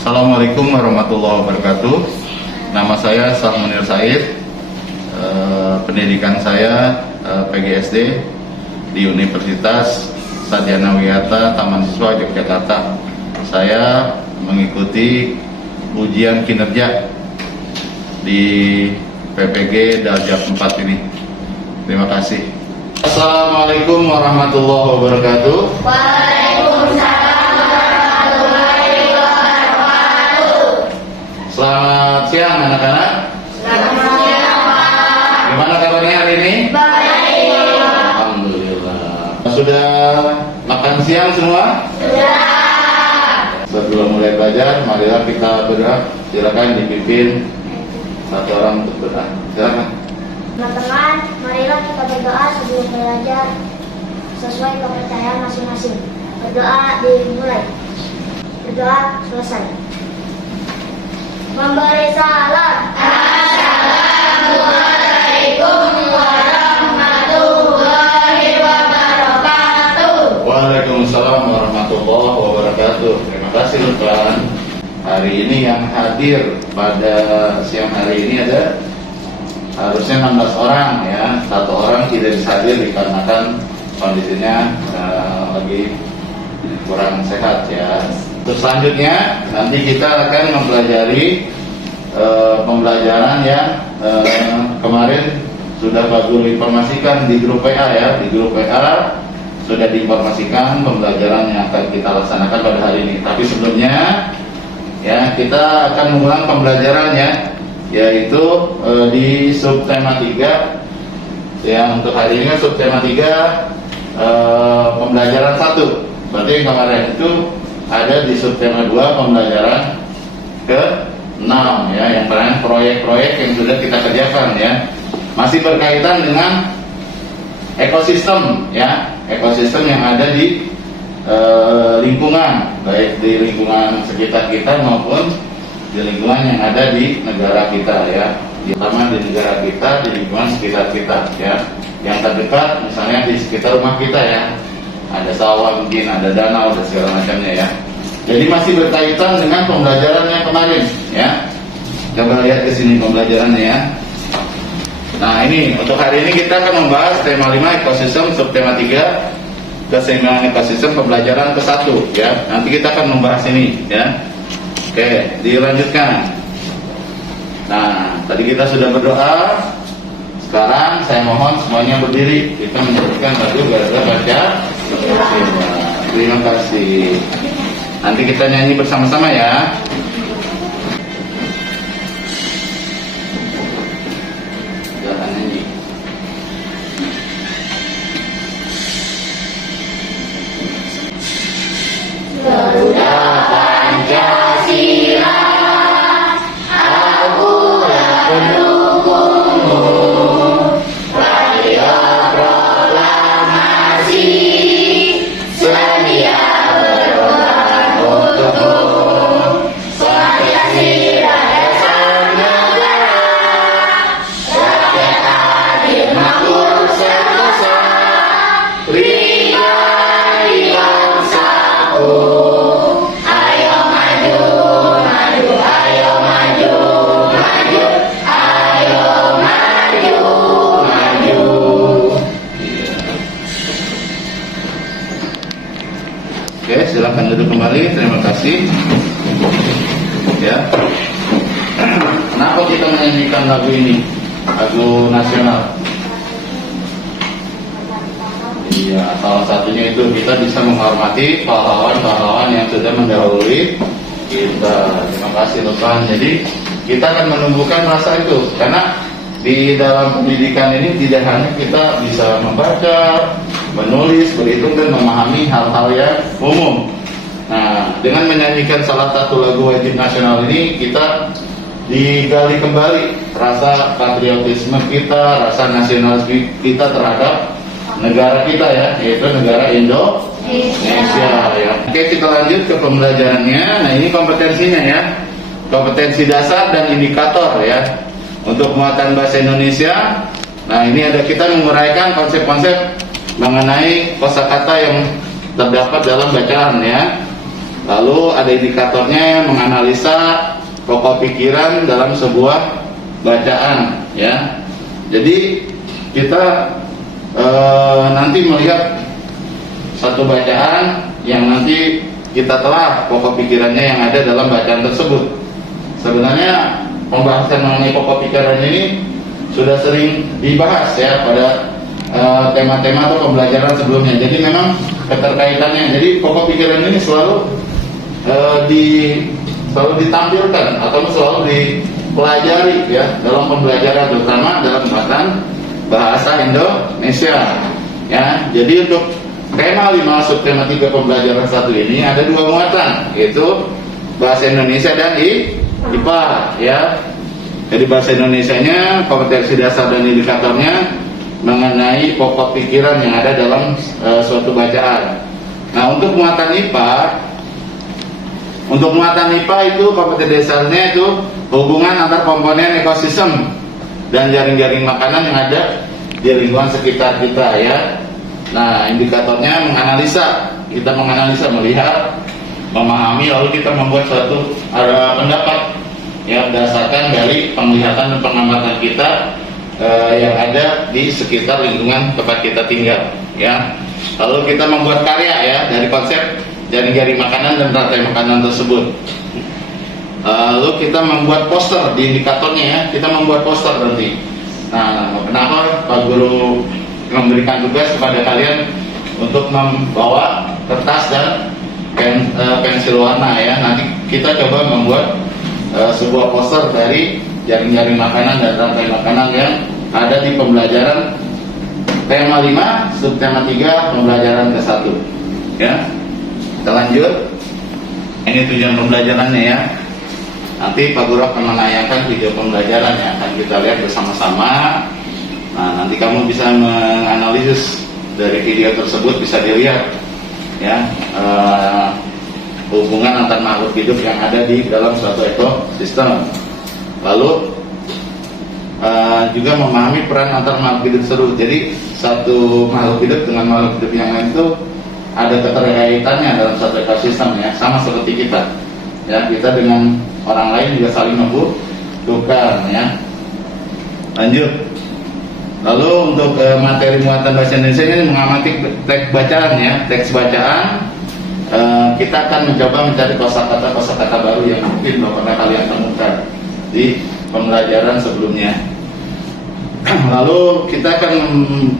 Assalamualaikum warahmatullahi wabarakatuh. Nama saya Sahmunir Said. Pendidikan saya PGSD di Universitas Sadyana Wiyata Taman Siswa Yogyakarta. Saya mengikuti ujian kinerja di PPG Darjah 4 ini. Terima kasih. Assalamualaikum warahmatullahi wabarakatuh. Waalaikumsalam warahmatullahi wabarakatuh. Selamat siang anak-anak. Selamat siang, Pak. Gimana kabarnya hari ini? Baik. Alhamdulillah. Sudah makan siang semua? Sudah. Sebelum mulai belajar, marilah kita berdoa. Silakan dipimpin satu orang untuk berdoa. Silakan. Teman-teman, marilah kita berdoa sebelum belajar sesuai kepercayaan masing-masing. Berdoa dimulai. Berdoa selesai. Memberi salam. Assalamualaikum warahmatullahi wabarakatuh. Waalaikumsalam warahmatullahi wabarakatuh. Terima kasih Lukman. Hari ini yang hadir pada siang hari ini ada harusnya 16 orang ya. Satu orang tidak bisa hadir dikarenakan kondisinya lagi kurang sehat ya. Terus selanjutnya nanti kita akan mempelajari pembelajaran yang kemarin sudah Pak Guru informasikan di grup WA ya. Di grup WA sudah diinformasikan pembelajaran yang akan kita laksanakan pada hari ini. Tapi sebelumnya ya kita akan mengulang pembelajarannya, yaitu di subtema 3 yang untuk hari ini subtema 3 pembelajaran 1. Berarti yang kemarin itu ada di subtema 2 pembelajaran ke-6 ya, yang kemarin proyek-proyek yang sudah kita kerjakan ya. Masih berkaitan dengan ekosistem ya, ekosistem yang ada di lingkungan, baik di lingkungan sekitar kita maupun di lingkungan yang ada di negara kita ya. Terutama di negara kita, di lingkungan sekitar kita ya. Yang terdekat misalnya di sekitar rumah kita ya. Ada sawah mungkin, ada danau dan segala macamnya ya. Jadi masih berkaitan dengan pembelajaran yang kemarin ya. Coba lihat ke sini pembelajarannya ya. Nah, ini untuk hari ini kita akan membahas tema 5 ekosistem, subtema 3 keseimbangan ekosistem, pembelajaran ke-1 ya. Nanti kita akan membahas ini ya. Oke, dilanjutkan. Nah, tadi kita sudah berdoa. Sekarang saya mohon semuanya berdiri. Kita menyebutkan lagu Garuda Baca. Terima kasih. Nanti kita nyanyi bersama-sama ya. Jangan nyanyi. Garuda Pancasila, akulah pendukungmu. Radio proklamasi, sedia berkorban untukmu. Pancasila dasar negara, rakyat adil makmur sentosa, pribadi bangsaku. Ayo maju, maju, ayo maju, maju, ayo maju, maju. Oke, silakan duduk kembali. Terima kasih. Ya. Kenapa kita menyanyikan lagu ini? Lagu nasional. Iya, salah satunya itu kita bisa menghormati pahlawan-pahlawan yang sudah mendahului kita. Terima kasih Tuhan. Jadi kita akan menumbuhkan rasa itu, karena di dalam pendidikan ini tidak hanya kita bisa membaca, menulis, berhitung dan memahami hal-hal yang umum. Nah, dengan menyanyikan salah satu lagu wajib nasional ini, kita digali kembali rasa patriotisme kita, rasa nasionalisme kita terhadap negara kita ya, yaitu negara Indonesia ya. Oke, kita lanjut ke pembelajarannya. Nah, ini kompetensinya ya. Kompetensi dasar dan indikator ya. Untuk muatan bahasa Indonesia. Nah, ini ada kita menguraikan konsep-konsep mengenai kosakata yang terdapat dalam bacaan ya. Lalu ada indikatornya menganalisa pokok pikiran dalam sebuah bacaan, ya. Jadi kita nanti melihat satu bacaan yang nanti kita telah pokok pikirannya yang ada dalam bacaan tersebut. Sebenarnya pembahasan mengenai pokok pikiran ini sudah sering dibahas ya pada tema-tema atau pembelajaran sebelumnya. Jadi memang keterkaitannya. Jadi pokok pikiran ini selalu ditampilkan atau selalu dipelajari ya dalam pembelajaran, terutama dalam bahasa Indonesia. Ya, jadi untuk tema 5 subtema 3 pembelajaran 1 ini ada 2 muatan, yaitu bahasa Indonesia dan IPA ya. Jadi bahasa Indonesianya kompetensi dasar dan indikatornya mengenai pokok pikiran yang ada dalam suatu bacaan. Nah, untuk muatan IPA itu kompetensi dasarnya itu hubungan antar komponen ekosistem dan jaring-jaring makanan yang ada di lingkungan sekitar kita ya. Nah, indikatornya menganalisa, kita menganalisa, melihat, memahami, lalu kita membuat suatu pendapat ya berdasarkan dari penglihatan dan pengamatan kita yang ada di sekitar lingkungan tempat kita tinggal ya. Lalu kita membuat karya ya dari konsep jaring-jaring makanan dan rantai makanan tersebut. Lalu kita membuat poster di indikatornya ya, kita membuat poster nanti. Nah, kenapa Pak Guru memberikan tugas kepada kalian untuk membawa kertas dan pensil warna ya. Nanti kita coba membuat sebuah poster dari jaring-jaring makanan dan rantai makanan yang ada di pembelajaran tema 5 subtema 3 pembelajaran ke-1 ya. Kita lanjut. Ini tujuan pembelajarannya ya. Nanti Pak Guru akan menayangkan video pembelajaran yang akan kita lihat bersama-sama. Nah, nanti kamu bisa menganalisis dari video tersebut, bisa dilihat ya hubungan antar makhluk hidup yang ada di dalam suatu ekosistem. Lalu juga memahami peran antar makhluk hidup tersebut. Jadi satu makhluk hidup dengan makhluk hidup yang lain itu ada keterkaitannya dalam satu ekosistem ya, sama seperti kita. Ya, kita dengan orang lain juga saling membutuhkan ya. Lanjut. Lalu untuk materi muatan bahasa Indonesia ini mengamati teks bacaan ya, teks bacaan. Kita akan mencoba mencari kosakata baru yang mungkin belum pernah kalian temukan di pembelajaran sebelumnya. Lalu kita akan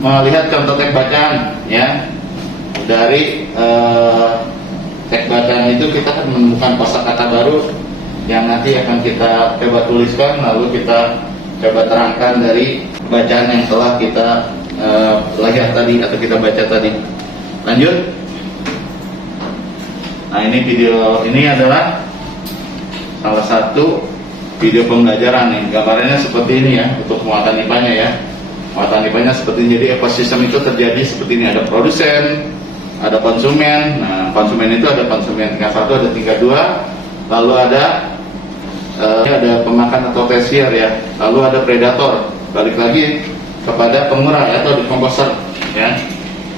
melihat contoh teks bacaan ya. Dari teks bacaan itu kita akan menemukan kosakata baru yang nanti akan kita coba tuliskan, lalu kita coba terangkan dari bacaan yang telah kita lihat tadi atau kita baca tadi. Lanjut. Nah, ini video ini adalah salah satu video pembelajaran nih. Gambarannya seperti ini ya untuk muatan IPA-nya ya. Muatan IPA-nya seperti ini. Jadi ekosistem itu terjadi seperti ini, ada produsen, ada konsumen. Nah, konsumen itu ada konsumen tingkat 1, ada tingkat 2, lalu ada pemakan atau tersier ya, lalu ada predator, balik lagi kepada pengurang atau decomposer ya.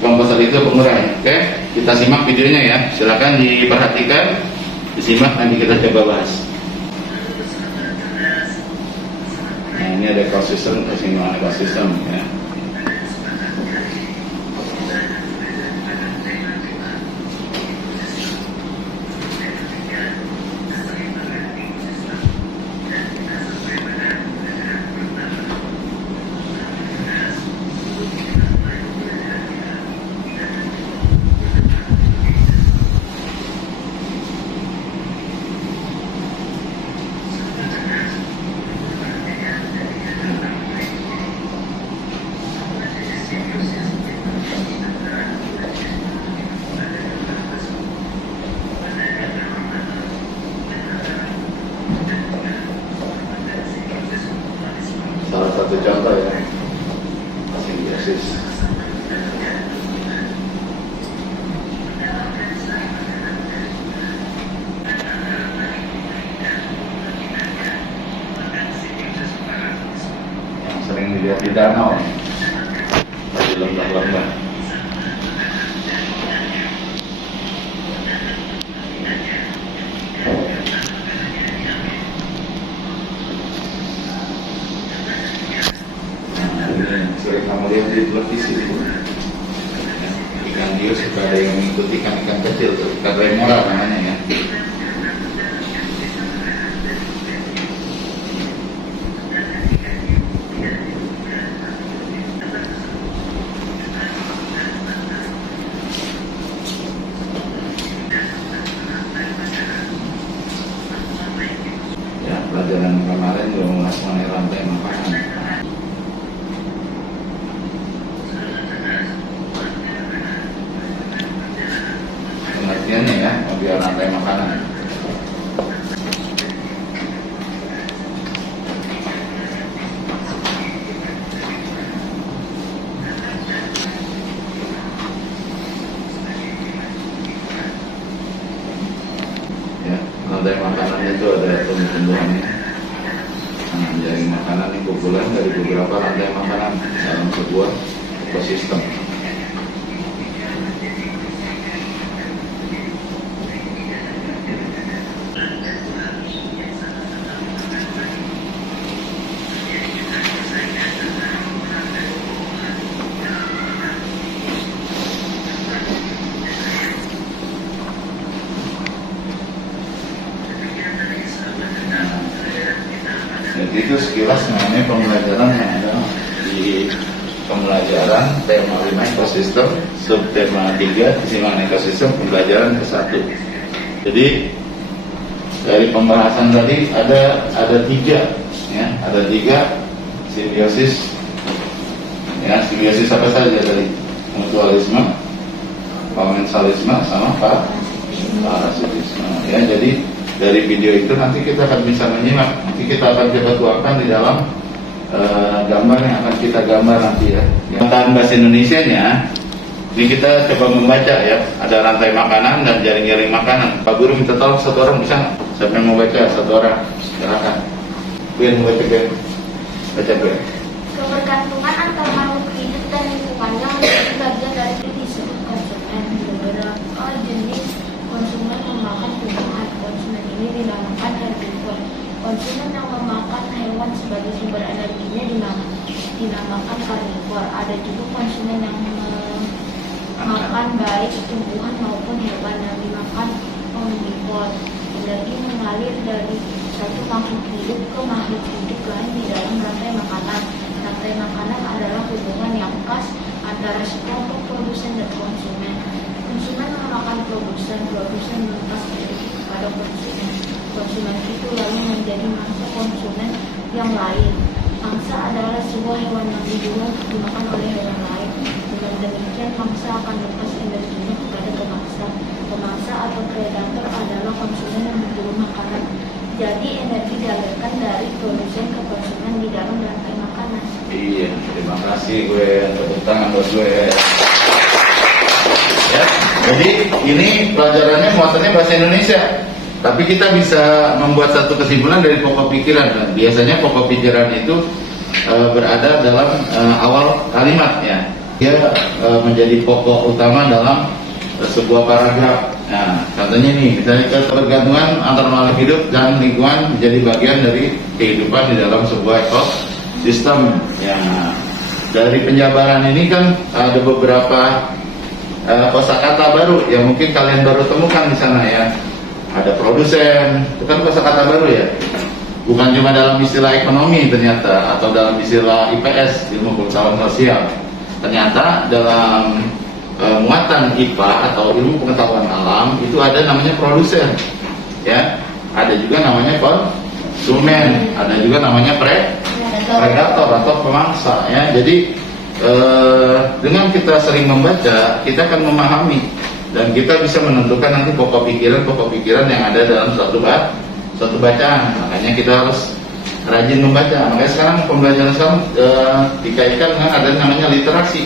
Decomposer itu pengurang. Oke, kita simak videonya ya, silakan diperhatikan, disimak, nanti kita coba bahas. Nah, ini ada ekosistem, keseimbangan ekosistem ya. Salah satu contoh ya, simbiosis. Yang sering dilihat di danau, di lembah-lembah. mengikuti ikan kecil tuh, ikan remora namanya ya. Ya, pelajaran kemarin juga mengulas mengenai rantai makanan. Pengertiannya ya, biar rantai makanan. Ya, rantai makanan itu ada tumbuh-tumbuhannya. Nah, jaring makanan ini kumpulan dari beberapa rantai makanan dalam sebuah ekosistem. Jadi itu sekilas mengenai pembelajaran yang ada di pembelajaran tema 5 ekosistem, subtema 3 keseimbangan ekosistem, pembelajaran ke-1. Jadi dari pembahasan tadi ada tiga, ya, ada tiga simbiosis. Ya, simbiosis apa saja tadi? Mutualisme, komensalisme, sama parasitisme. Ya, jadi dari video itu nanti kita akan bisa menyimak. Nanti kita akan coba tuangkan di dalam gambar yang akan kita gambar nanti ya. Tentang bahasa Indonesianya, ini kita coba membaca ya. Ada rantai makanan dan jaring-jaring makanan. Pak Guru minta tolong satu orang bisa nggak? Siapa yang mau baca? Satu orang, silakan. Biar mau baca biar. Baca biar. Kebergantungan antara makhluk hidup dan lingkungannya menjadi bagian dari yang disebut konsumen. Beberapa jenis konsumen memakan tumbuhan. Konsumen ini dinamakan herbivor. Konsumen yang memakan hewan sebagai sumber energinya dinamakan karnivor. Ada juga konsumen yang memakan baik tumbuhan maupun hewan yang dimakan omnivor. Energi mengalir dari satu makhluk hidup ke makhluk hidup lain di dalam rantai makanan. Rantai makanan adalah hubungan yang khas antara sekelompok produsen dan konsumen. Konsumen memakan produsen melepas energi kepada konsumen. Konsumen itu lalu menjadi mangsa konsumen yang lain. Mangsa adalah sebuah hewan yang dibunuh untuk dimakan oleh hewan lain. Dengan demikian, mangsa akan lepas energinya kepada pemangsa. Pemangsa atau predator adalah konsumen yang berburu makanan. Jadi energi dialirkan dari produsen ke konsumen di dalam rantai makanan. Iya, terima kasih gue. Tepuk tangan buat gue. Ya, jadi ini pelajarannya muatannya bahasa Indonesia. Tapi kita bisa membuat satu kesimpulan dari pokok pikiran. Dan biasanya pokok pikiran itu berada dalam awal kalimat ya. Dia menjadi pokok utama dalam sebuah paragraf. Nah, contohnya nih, misalnya ketergantungan antara makhluk hidup dan lingkungan menjadi bagian dari kehidupan di dalam sebuah ekosistem. Ya, dari penjabaran ini kan ada beberapa kosakata baru yang mungkin kalian baru temukan di sana ya. Ada produsen, itu kan kosakata baru ya. Bukan cuma dalam istilah ekonomi ternyata, atau dalam istilah IPS, ilmu pengetahuan sosial. Ternyata dalam muatan IPA atau ilmu pengetahuan alam itu ada namanya produsen, ya. Ada juga namanya konsumen, ada juga namanya predator atau pemangsa, ya. Jadi dengan kita sering membaca, kita akan memahami dan kita bisa menentukan nanti pokok pikiran yang ada dalam suatu bacaan. Makanya kita harus rajin membaca. Makanya sekarang pembelajaran sekarang dikaitkan dengan ada namanya literasi,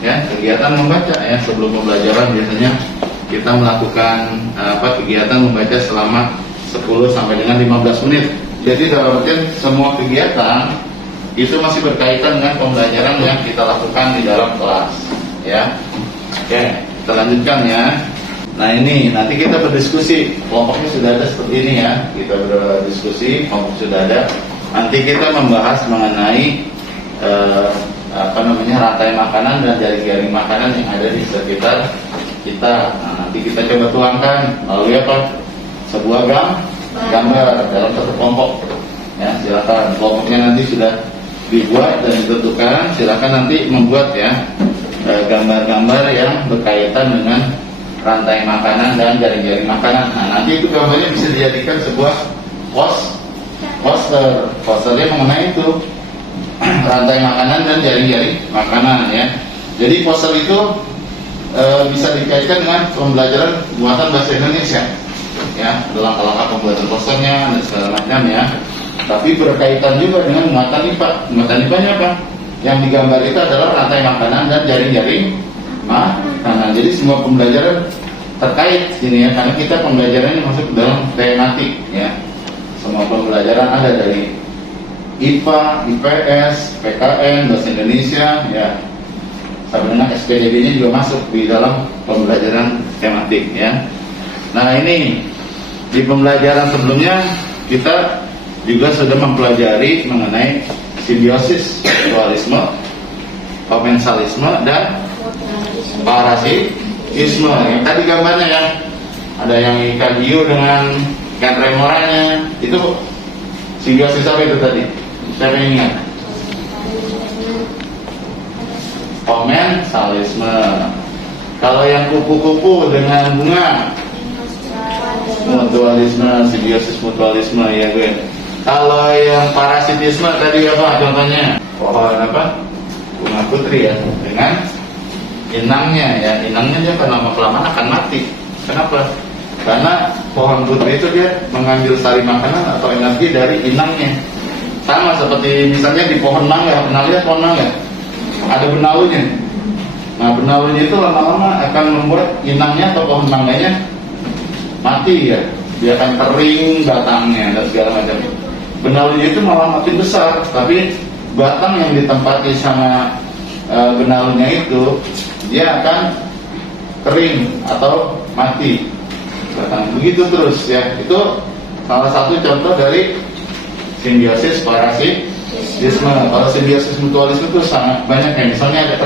ya, kegiatan membaca. Ya, sebelum pembelajaran biasanya kita melakukan kegiatan membaca selama 10 sampai dengan 15 menit. Jadi dalam artian semua kegiatan itu masih berkaitan dengan pembelajaran yang kita lakukan di dalam kelas, ya. Oke, kita lanjutkan ya. Nah ini nanti kita berdiskusi, kelompoknya sudah ada seperti ini ya. Kita berdiskusi, kelompok sudah ada. Nanti kita membahas mengenai rantai makanan dan jaring-jaring makanan yang ada di sekitar kita. Nah, nanti kita coba tuangkan melalui apa? Sebuah gambar dalam satu kelompok. Ya, silakan. Kelompoknya nanti sudah dibuat dan ditentukan. Silakan nanti membuat ya gambar-gambar yang berkaitan dengan rantai makanan dan jaring-jaring makanan. Nah, nanti itu gambarnya bisa dijadikan sebuah poster. Posternya mengenai itu rantai makanan dan jaring-jaring makanan ya. Jadi poster itu bisa dikaitkan dengan pembelajaran buatan bahasa Indonesia ya, dalam langkah pembuatan posternya dan segala macam ya. Tapi berkaitan juga dengan muatan IPA. Muatan IPA-nya apa? Yang digambar itu adalah rantai makanan dan jaring-jaring makanan. Jadi semua pembelajaran terkait sini ya, karena kita pembelajarannya masuk dalam tematik ya. Semua pembelajaran ada dari IPA, IPS, PKN, bahasa Indonesia ya. Sampai dengan SPDB-nya juga masuk di dalam pembelajaran tematik ya. Nah, ini di pembelajaran sebelumnya kita juga sudah mempelajari mengenai simbiosis, mutualisme, komensalisme, dan parasitisme. Yang tadi gambarnya ya, ada yang ikan hiu dengan ikan remoranya. Itu simbiosis apa itu tadi? Siapa yang ingat? Komensalisme. Kalau yang kupu-kupu dengan bunga, mutualisme, simbiosis mutualisme ya gue. Kalau yang parasitisme tadi apa contohnya? Pohon apa? Bunga putri ya, dengan inangnya ya. Inangnya dia kan lama-kelamaan akan mati. Kenapa? Karena pohon putri itu dia mengambil sari makanan atau energi dari inangnya. Sama seperti misalnya di pohon mangga, pernah lihat pohon mangga? Ada benalunya. Nah, benalunya itu lama-lama akan membuat inangnya atau pohon mangganya mati ya. Dia akan kering batangnya dan segala macam. Benalunya itu malah makin besar, tapi batang yang ditempati sama benalunya itu dia akan kering atau mati batang. Begitu terus ya. Itu salah satu contoh dari simbiosis parasitisme. Kalau simbiosis mutualisme itu sangat banyak ya. Misalnya ada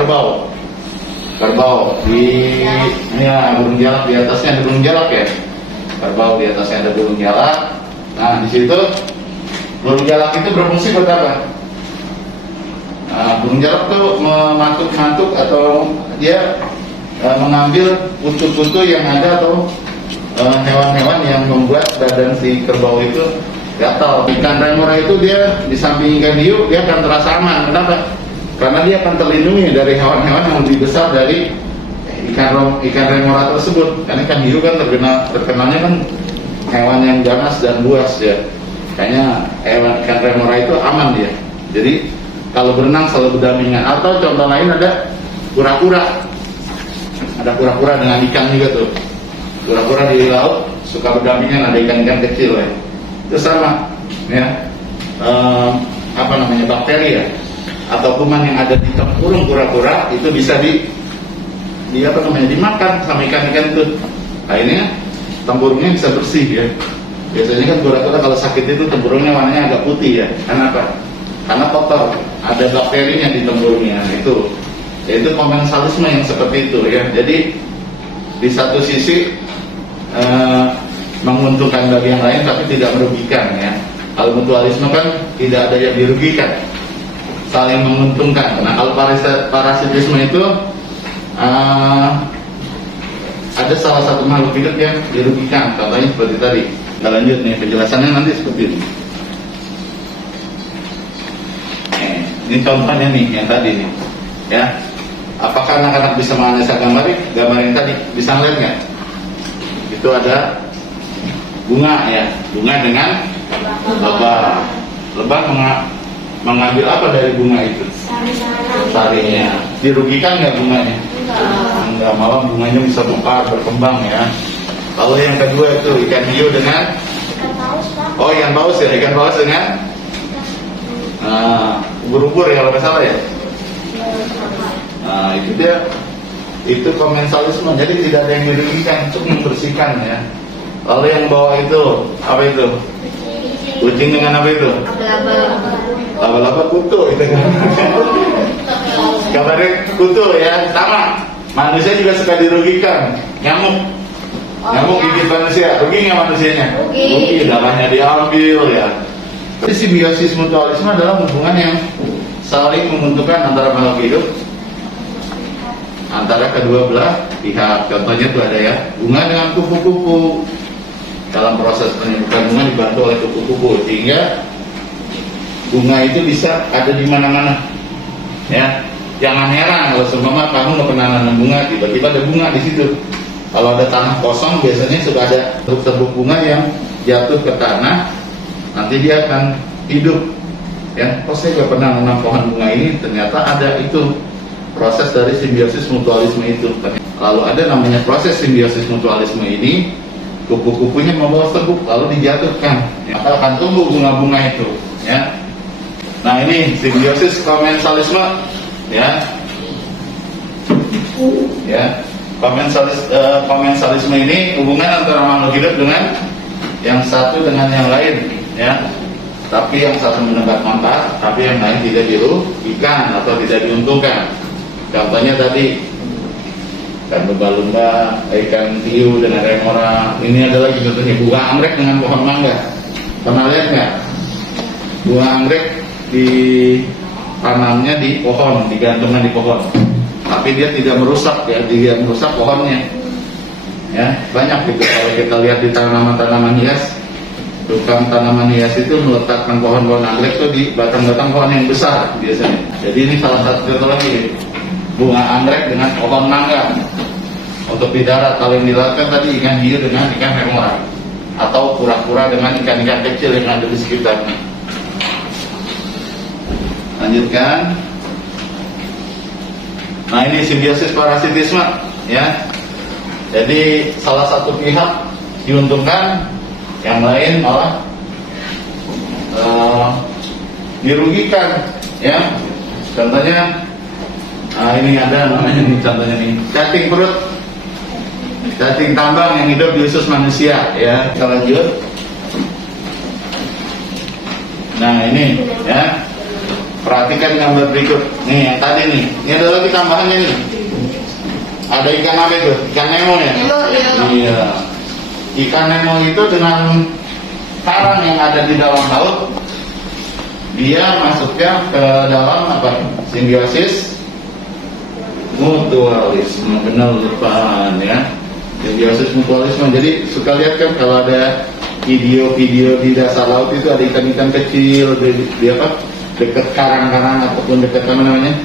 kerbau di ya, burung jalak, di atasnya ada burung jalak ya. Kerbau di atasnya ada burung jalak. Nah, di situ burung jalak itu berfungsi buat apa? Nah, burung jalak itu mematuk-matuk atau dia mengambil kutu-kutu yang ada atau hewan-hewan yang membuat badan si kerbau itu gatal. Ikan remora itu dia di samping ikan hiu dia akan terasa aman. Kenapa? Karena dia akan terlindungi dari hewan-hewan yang lebih besar dari ikan remora tersebut. Karena ikan hiu kan terkenalnya kan hewan yang ganas dan buas ya. Kayaknya ikan remora itu aman dia. Jadi kalau berenang selalu berdampingan. Atau contoh lain ada kura-kura. Ada kura-kura dengan ikan juga tuh. Kura-kura di laut suka berdampingan, ada ikan-ikan kecil ya. Itu sama ya. Bakteri ya atau kuman yang ada di tempurung kura-kura itu bisa dimakan sama ikan-ikan itu. Akhirnya tempurungnya bisa bersih ya. Biasanya kan kura-kura kalau sakit itu tempurungnya warnanya agak putih ya. Kenapa? Karena kotor, ada bakterinya di tempurungnya. Itu komensalisme yang seperti itu ya. Jadi di satu sisi menguntungkan bagi yang lain tapi tidak merugikan ya. Kalau mutualisme kan tidak ada yang dirugikan, saling menguntungkan. Nah, kalau parasitisme itu ada salah satu makhluk hidup yang dirugikan. Contohnya seperti tadi. Kita lanjut nih, penjelasannya nanti seperti ini. Ini contohnya nih yang tadi nih ya. Apakah anak-anak bisa menganalisa gambar yang tadi? Bisa ngeliat nggak? Itu ada bunga ya, bunga dengan lebah. Lebah mengambil apa dari bunga itu? Sarinya. Dirugikan nggak bunganya? Enggak, malah bunganya bisa mekar, berkembang ya. Lalu yang kedua itu ikan hiu dengan Ikan paus, Pak. Oh, ikan paus ya, ikan paus dengan ubur-ubur ya kalau nggak salah ya. Nah, itu dia, itu komensalisme. Jadi tidak ada yang dirugikan, untuk membersihkan ya. Lalu yang bawah itu apa itu? Kucing dengan apa itu? Laba-laba kutu itu kan. Kabarnya kutu ya, sama. Manusia juga suka dirugikan. Nyamuk. Oh, Nyamuk iya. gigit manusia. Rugi nggak manusianya? Rugi. Darahnya diambil ya. Jadi simbiosis mutualisme adalah hubungan yang saling menguntungkan antara makhluk hidup, antara kedua belah pihak. Contohnya tuh ada ya, bunga dengan kupu-kupu. Dalam proses penyembuhan bunga dibantu oleh kupu-kupu, sehingga bunga itu bisa ada di mana-mana. Ya, jangan heran kalau seumpama kamu nggak pernah nanam bunga, tiba-tiba ada bunga di situ. Kalau ada tanah kosong, biasanya suka ada serbuk bunga yang jatuh ke tanah, nanti dia akan hidup. Ya, oh saya nggak pernah nanam pohon bunga ini, ternyata ada itu proses dari simbiosis mutualisme itu. Lalu ada namanya proses simbiosis mutualisme ini, kupu-kupunya membawa serbuk lalu dijatuhkan, maka akan tumbuh bunga-bunga itu. Ya. Nah ini simbiosis komensalisme, ya. Ya, komensalisme ini hubungan antara makhluk hidup dengan yang satu dengan yang lain, ya. Tapi yang satu mendapat manfaat, tapi yang lain tidak dirugikan atau tidak diuntungkan. Contohnya tadi ikan lumba-lumba, ikan hiu dengan remora. Ini adalah contohnya bunga anggrek dengan pohon mangga. Pernah lihat nggak? Bunga anggrek ditanamnya di pohon, digantungkan di pohon. Tapi dia tidak merusak ya, dia merusak pohonnya. Ya, banyak gitu kalau kita lihat di tanaman-tanaman hias. Tukang tanaman hias itu meletakkan pohon-pohon anggrek itu di batang-batang pohon yang besar biasanya. Jadi ini salah satu contoh lagi, bunga anggrek dengan pohon mangga. Untuk di darat, kalau yang dilakukan tadi ikan hiu dengan ikan remora, atau kura-kura dengan ikan-ikan kecil yang ada di sekitarnya. Lanjutkan. Nah ini simbiosis parasitisme, ya. Jadi salah satu pihak diuntungkan, yang lain malah dirugikan, ya. Contohnya, ini ada namanya nih, contohnya nih, cacing perut, cacing tambang yang hidup di usus manusia, ya. Kita lanjut. Nah ini, ya. Perhatikan gambar berikut. Nih yang tadi nih. Ini ada lagi tambahannya nih. Ada ikan apa itu? Ikan Nemo ya? Iya. Ikan Nemo itu dengan karang yang ada di dalam laut, dia masuknya ke dalam apa? Simbiosis mutualisme. Benar lupakan ya. Simbiosis mutualisme. Jadi suka lihat kan kalau ada video-video di dasar laut itu ada ikan-ikan kecil di apa? Dekat karang-karang ataupun dekat apa namanya,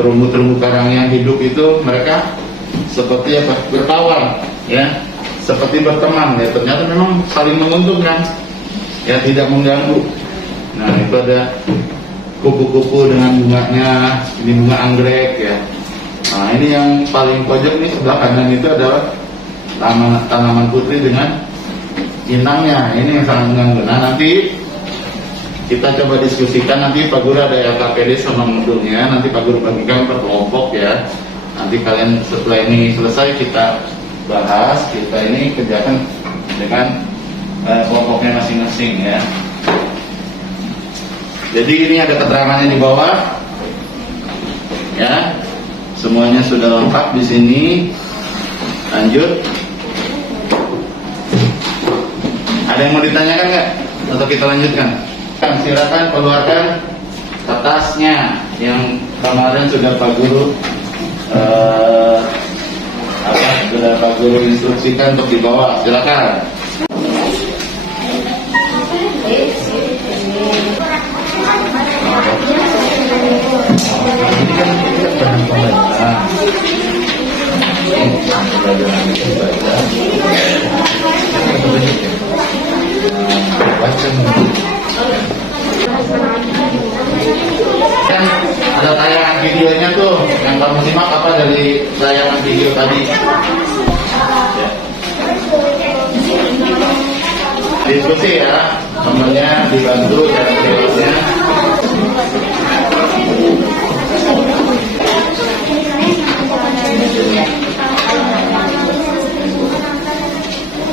terumbu-terumbu karang yang hidup itu, mereka seperti apa, berkawan, ya, seperti berteman, ya. Ternyata memang saling menguntungkan, ya, tidak mengganggu. Nah itu ada kupu-kupu dengan bunganya, ini bunga anggrek, ya. Nah ini yang paling pojok nih sebelah kanan itu adalah tanaman putri dengan inangnya, ini yang sangat mengganggu. Nah nanti kita coba diskusikan, nanti Pak Guru ada LKPD sama modulnya, nanti Pak Guru bagikan per kelompok ya. Nanti kalian setelah ini selesai kita bahas, kita ini kerjakan dengan kelompoknya masing-masing ya. Jadi ini ada keterangannya di bawah ya, semuanya sudah lengkap di sini. Lanjut. Ada yang mau ditanyakan nggak? Atau kita lanjutkan? Silakan keluarkan kertasnya yang kemarin sudah Pak Guru sudah Pak Guru instruksikan untuk dibawa. Silakan. Ini kan bahan pembacaan. Baca kan ada tayangan videonya tuh, yang kamu simak apa dari tayangan video tadi ya. Diskusi ya, temennya dibantu dan videonya.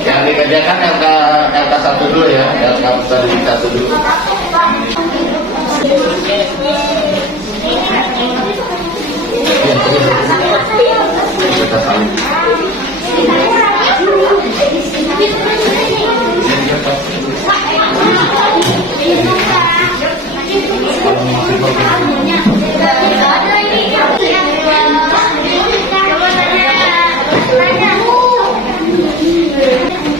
Yang dikerjakan LK 1 dulu ya, LK tadi 1 dulu. Ya, kita tahu.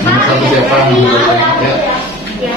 Nomor satu siapa yang membuatnya? Ya.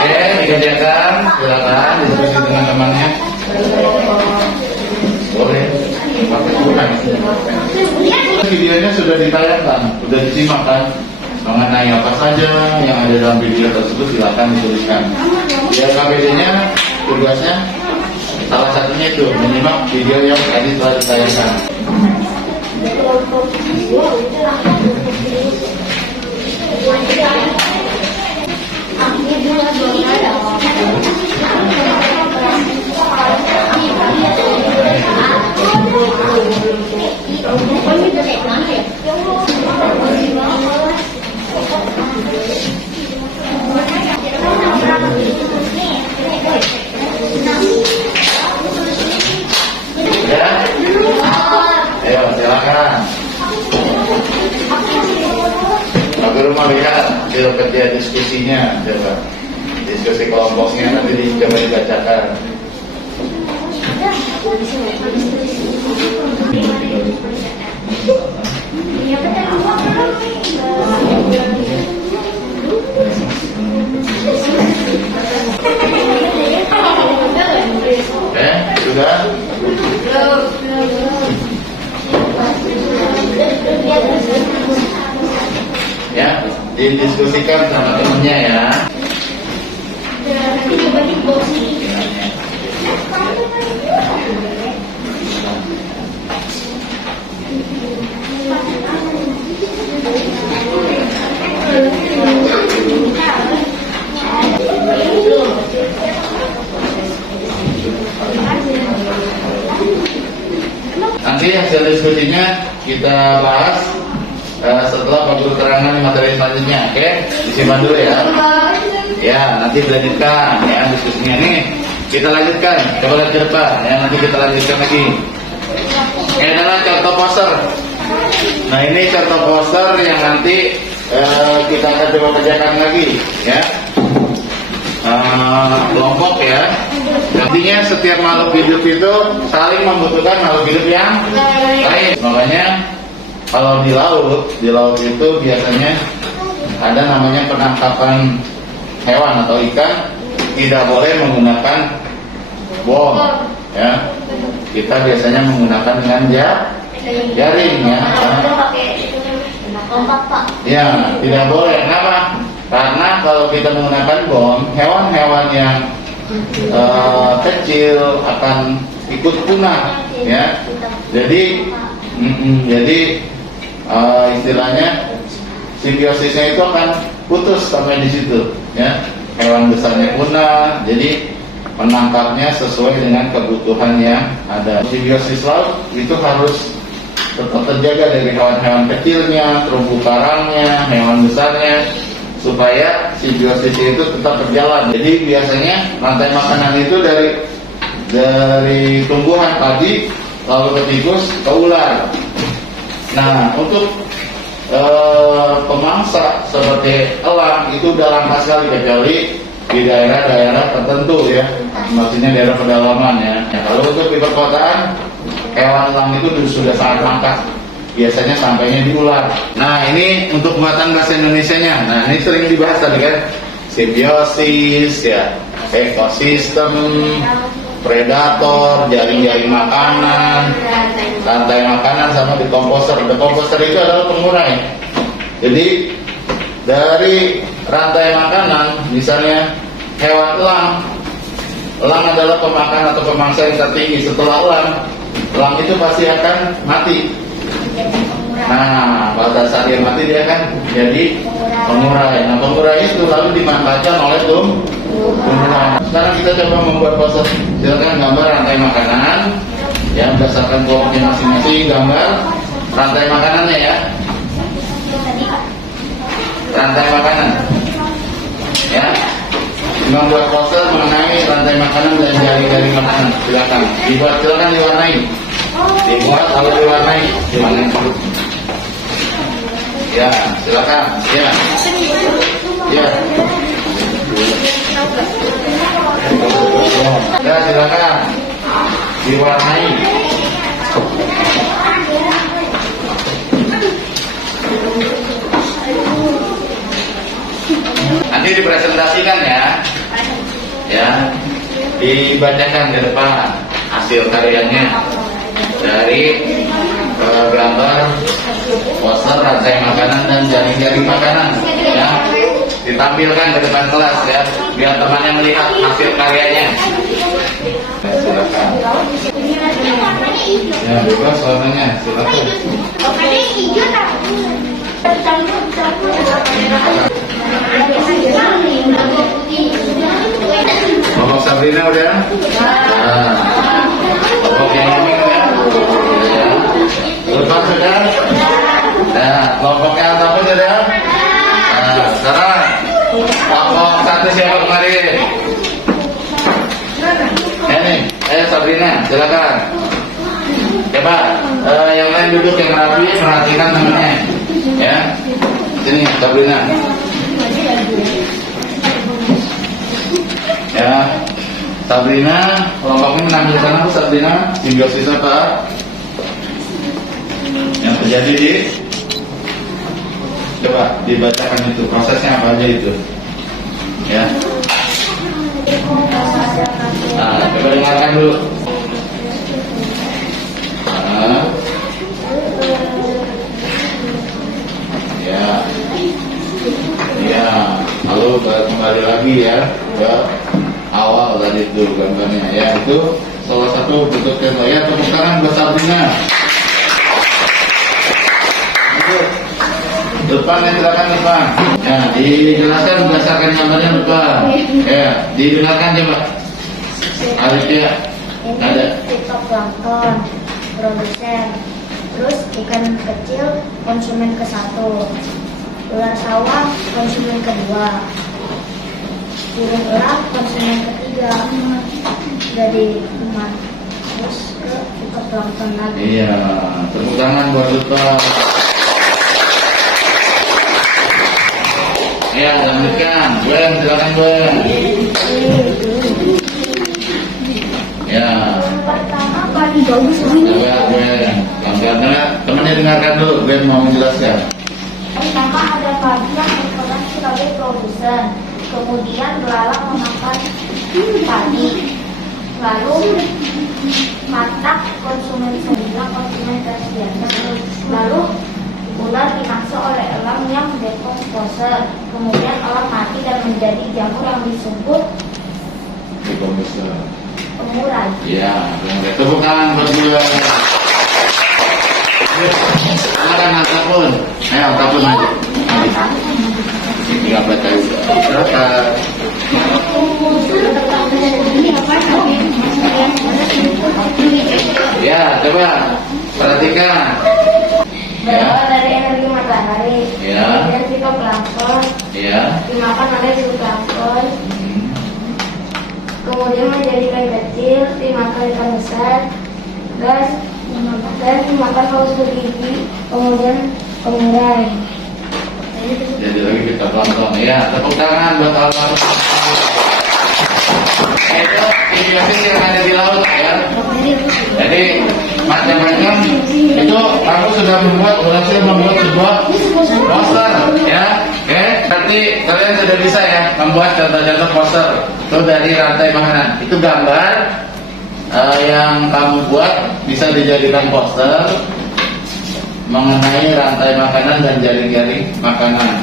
Ini dikerjakan, silakan diskusi dengan temannya. Boleh. Videonya sudah ditayangkan, sudah disimak kan? Mengenai apa saja yang ada dalam video tersebut silakan dituliskan. Ya, KBD-nya tugasnya salah satunya itu menyimak video yang tadi telah ditayangkan. Ya, ayo silakan. Aku rumah lihat hasil kerja diskusinya, coba diskusi kelompoknya nanti coba dibacakan. Sudah? Ya, didiskusikan sama temennya ya. Nanti hasil diskusinya kita bahas setelah pemberi keterangan materi selanjutnya, oke? Disimpan dulu ya. Ya, nanti dilanjutkan ya diskusinya nih. Kita lanjutkan, coba lihat ke depan ya, nanti kita lanjutkan lagi. Ini adalah contoh poster. Nah, ini contoh poster yang nanti kita akan coba kerjakan lagi ya. Kelompok ya. Nantinya setiap makhluk hidup itu saling membutuhkan makhluk hidup yang lain. Makanya kalau di laut itu biasanya ada namanya penangkapan hewan atau ikan tidak boleh menggunakan bom ya. Kita biasanya menggunakan dengan jaring ya. Ya, tidak boleh. Kenapa? Karena kalau kita menggunakan bom, hewan-hewan yang kecil akan ikut punah ya. Jadi istilahnya simbiosisnya itu akan putus sampai di situ ya. Hewan besarnya punah, jadi menangkapnya sesuai dengan kebutuhan yang ada. Simbiosis laut itu harus tetap terjaga dari hewan-hewan kecilnya, terumbu karangnya, hewan besarnya, supaya simbiosis itu tetap berjalan. Jadi biasanya rantai makanan itu dari tumbuhan tadi lalu ke tikus ke ular. Nah, untuk pemangsa seperti elang itu udah langka sekali kecuali di daerah-daerah tertentu ya, maksudnya daerah pedalaman ya. Kalau untuk di perkotaan hewan elang itu sudah sangat langka, biasanya sampainya di ular. Nah, ini untuk buatan bahasa Indonesianya. Nah, ini sering dibahas tadi kan, simbiosis ya, ekosistem, predator, jaring-jaring makanan, rantai makanan, sama dekomposer. Dekomposer itu adalah pengurai. Jadi dari rantai makanan, misalnya hewan elang Elang adalah pemakan atau pemangsa yang tertinggi. Setelah elang itu pasti akan mati. Nah, pada saat dia mati dia akan jadi pengurai. Nah, pengurai itu lalu dimanfaatkan oleh tumbuhan. Sekarang kita coba membuat poster. Silakan gambar rantai makanan. Ya, berdasarkan kelompoknya masing-masing, gambar rantai makanannya ya. Rantai makanan. Ya. Membuat poster mengenai rantai makanan dan jari-jari makanan. Silakan dibuat, silakan diwarnai. Dibuat lalu diwarnai. Diwarnai. Ya, silakan. Ya. Ya. Ya, silakan. Diwarnai. Nanti dipresentasikan ya. Ya. Dibacakan di depan hasil karyanya dari gambar poster rantai makanan dan jaring-jaring makanan ya, ditampilkan di depan kelas ya, biar temannya melihat hasil karyanya. Ya, silakan. Ya, bebas warnanya, silakan. Kelompok Sabrina udah? Nah, kelompok yang ini udah? Lepas sudah? Nah, kelompoknya ataupun sudah? Nah, sekarang kelompok satu siapa kemarin? Ini, Sabrina, silakan. Coba, yang lain duduk yang rapi, perhatikan temennya. Ya, sini Sabrina. Ya, Sabrina, kelompoknya menampil sana Bu Sabrina, simbiosis apa? Yang terjadi di, coba dibacakan itu prosesnya apa aja itu, ya. Nah, coba dengarkan dulu. Nah, ya, ya, lalu kembali lagi ya ke awal tadi itu gambarnya, ya itu salah satu bentuk contoh ya. Tepuk tangan buat Sabrina. Depan ya, silakan depan. Ya, dijelaskan berdasarkan gambarnya depan. Ya, didengarkan coba. Aditya, ada. Fitoplankton, produsen. Terus ikan kecil konsumen ke-1. Ular sawah konsumen ke-2. Burung elang konsumen ke-3. Dari teman. Terus ke fitoplankton lagi. Iya, tepuk tangan buat depan. Ya, lanjutkan. Gwen, silakan Gwen. Ya. Pertama kali bagus banget. Coba Gwen, gambarnya temannya dengarkan dulu. Gwen mau menjelaskan. Pertama ada padi yang berperan sebagai produsen. Kemudian belalang memakan padi. Lalu matak konsumen sehingga konsumen tersier. Lalu ular dimaksud oleh elang yang dekomposer. Kemudian elang mati dan menjadi jamur yang disebut pengurai. Ya, tepuk tangan buat gue. Silakan ataupun, ayo ataupun aja. Tinggal baca juga. Silakan. Ya, coba perhatikan. Berawal dari energi matahari. Ya. Kemudian fitoplankton. Ya. Dimakan oleh zooplankton. Kemudian menjadi ikan kecil, dimakan ikan besar, dan dimakan paus bergigi, kemudian pengurai. Jadi lagi kita plankton. Ya, tepuk tangan buat Almarhum. Itu biosis yang ada di laut ya. Jadi macam-macam itu aku sudah berhasil membuat sebuah poster ya. Oke, berarti kalian sudah bisa ya membuat contoh-contoh poster itu dari rantai makanan. Itu gambar yang kamu buat bisa dijadikan poster mengenai rantai makanan dan jaring-jaring makanan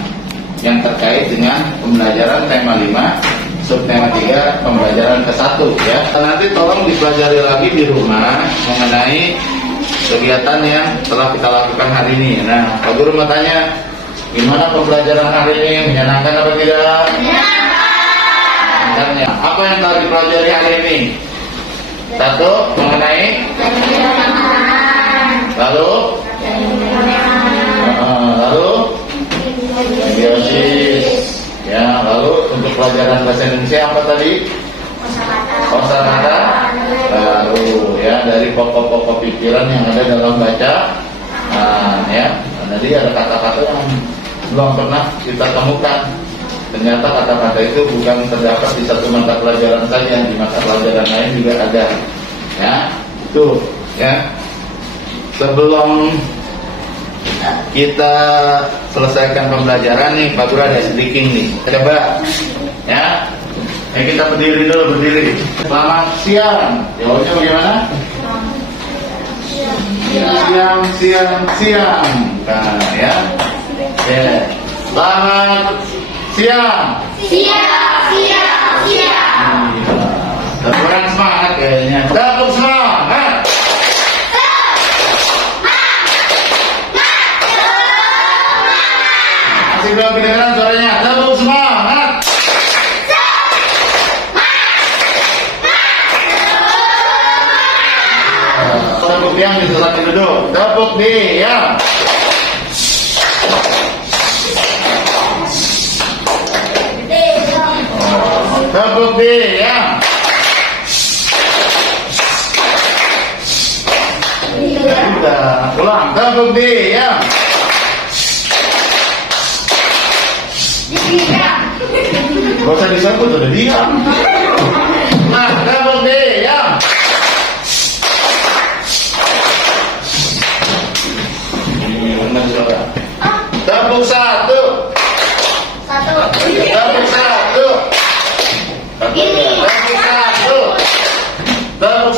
yang terkait dengan pembelajaran tema 5 subtema 3 pembelajaran ke-1 ya. Nanti tolong dipelajari lagi di rumah mengenai kegiatan yang telah kita lakukan hari ini. Nah, Pak Guru mau tanya, gimana pembelajaran hari ini? Menyenangkan apa tidak? Menyenangkan. Apa yang telah dipelajari hari ini? 1, mengenai lalu simbiosis ya. Lalu untuk pelajaran bahasa Indonesia apa tadi? Kosakata baru ya, dari pokok-pokok pikiran yang ada dalam baca. Nah, ya, jadi ada kata-kata yang belum pernah kita temukan. Ternyata kata-kata itu bukan terdapat di satu mata pelajaran saja, di mata pelajaran lain juga ada. Ya, itu ya. Sebelum kita selesaikan pembelajaran nih, Pak Guru ada speaking nih. Coba ya. Kita berdiri dulu, berdiri. Selamat siang. Jawabnya bagaimana? Siang. Nah, ya. Selamat siang. Kurang semangat kayaknya. Tepuk semangat. Masih belum kedengeran suaranya. Tepuk semangat. Tepuk diam di tempat duduk. Tepuk diam. Tepuk diam. Sudah, ulang. Tepuk diam. Gak usah disebut, udah diam. Nah, tepuk diam. Tepuk 1. Tepuk 1. Tepuk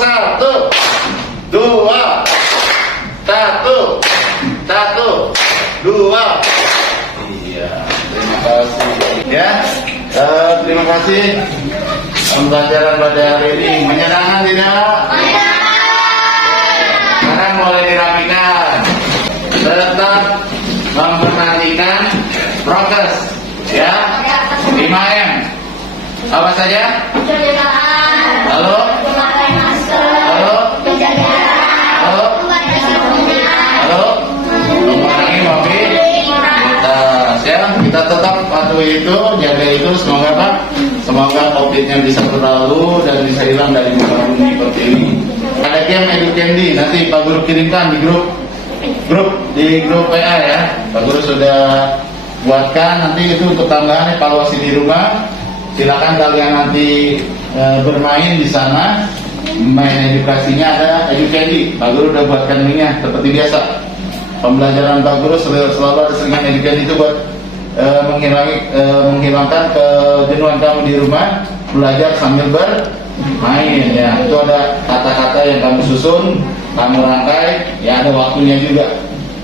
1. 2. 2. Iya, terima kasih. Ya, terima kasih. Pembelajaran pada hari ini menyenangkan tidak? Sekarang mulai dirapikan. Tetap memperhatikan prokes ya. 5M apa saja? Halo? Mengurangi mobilitas ya. Kita tetap patuhi itu, jaga itu. Semoga Pak, semoga COVID-nya bisa berlalu dan bisa hilang dari muka bumi seperti ini. Ada game Edu Candy, nanti Pak Guru kirimkan di grup PA ya. Pak Guru sudah buatkan, nanti itu untuk tambahan evaluasi di rumah. Silakan kalian nanti bermain di sana. Main edukasinya ada Edu Candy. Pak Guru udah buatkan linknya seperti biasa. Pembelajaran Pak Guru selalu ada seringan Edu Candy itu buat menghilangkan kejenuhan kamu di rumah, belajar sambil bermain ya. Itu ada kata-kata yang kamu susun, kamu rangkai, ya ada waktunya juga.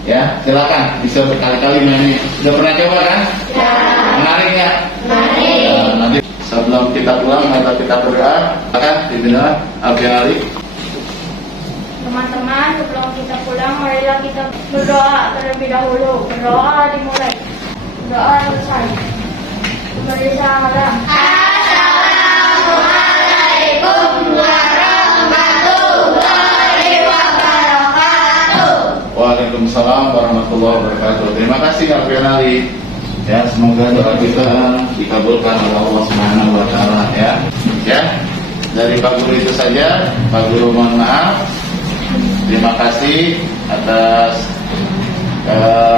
Ya, silakan bisa berkali-kali mainnya. Sudah pernah coba kan? Ya. Menarik ya? Menarik. Ya, nanti sebelum kita pulang atau kita berdoa, silakan dibina Ali. Teman-teman, sebelum kita pulang, marilah kita berdoa terlebih dahulu. Berdoa dimulai. Doa selesai. Mari salam. Assalamualaikum warahmatullahi wabarakatuh. Waalaikumsalam warahmatullahi wabarakatuh. Terima kasih Alfian Ali. Ya, semoga doa kita dikabulkan oleh Allah Subhanahu wa taala ya. Ya. Dari Pak Guru itu saja. Pak Guru mohon maaf. Terima kasih atas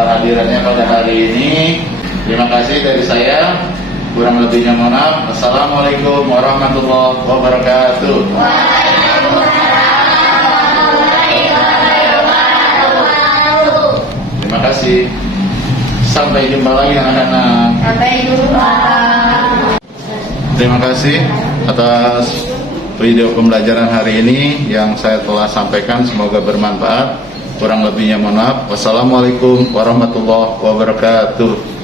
hadirannya pada hari ini. Terima kasih dari saya. Kurang lebihnya mohon maaf. Assalamualaikum warahmatullahi wabarakatuh. Terima kasih. Sampai jumpa lagi anak-anak. Sampai jumpa. Terima kasih atas video pembelajaran hari ini yang saya telah sampaikan. Semoga bermanfaat. Kurang lebihnya mohon maaf. Wassalamualaikum warahmatullahi wabarakatuh.